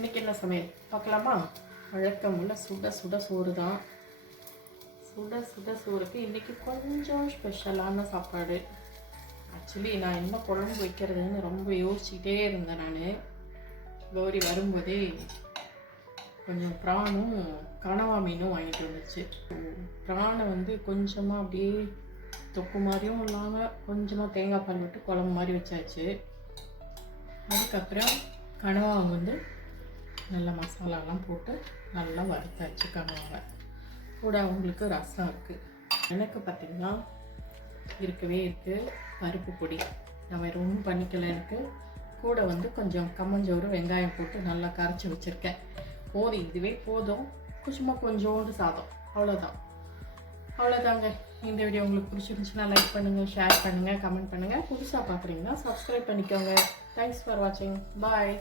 இன்றைக்கி என்ன சமையல் பார்க்கலாமா? வழக்கம் உள்ள சுட சுட சோறு தான். சுட சுட சோறுக்கு இன்றைக்கி கொஞ்சம் ஸ்பெஷலான சாப்பாடு. ஆக்சுவலி நான் என்ன குழம்பு வைக்கிறதுன்னு ரொம்ப யோசிச்சுக்கிட்டே இருந்தேன். நான் கௌரி வரும்போதே கொஞ்சம் ப்ரானும் கனவா மீனும் வாங்கிட்டு வந்துச்சு. ப்ரானை கொஞ்சமாக அப்படியே தொக்கு மாதிரியும் இல்லாமல் கொஞ்சமாக தேங்காய் பால் விட்டு குழம்பு மாதிரி வச்சாச்சு. அதுக்கப்புறம் கனவா நல்லா மசாலாலாம் போட்டு நல்லா வறுத்தாச்சு. கனவாவை கூட அவங்களுக்கு ரசம் இருக்குது. எனக்கு பார்த்திங்கன்னா இருக்கவே இருக்குது பருப்பு பொடி. நான் வேறு ஒன்றும் பண்ணிக்கல. எனக்கு கூட கொஞ்சம் கம்மஞ்சோறு வெங்காயம் போட்டு நல்லா கரைச்சி வச்சுருக்கேன். போதும், இதுவே போதும். கொஞ்சோண்டு சாதம், அவ்வளோதாங்க. இந்த வீடியோ உங்களுக்கு பிடிச்சிருந்துச்சுன்னா லைக் பண்ணுங்கள், ஷேர் பண்ணுங்கள், கமெண்ட் பண்ணுங்கள். புதுசாக பார்க்குறீங்கன்னா சப்ஸ்கிரைப் பண்ணிக்கோங்க. தேங்க்ஸ் ஃபார் வாட்சிங். பாய்.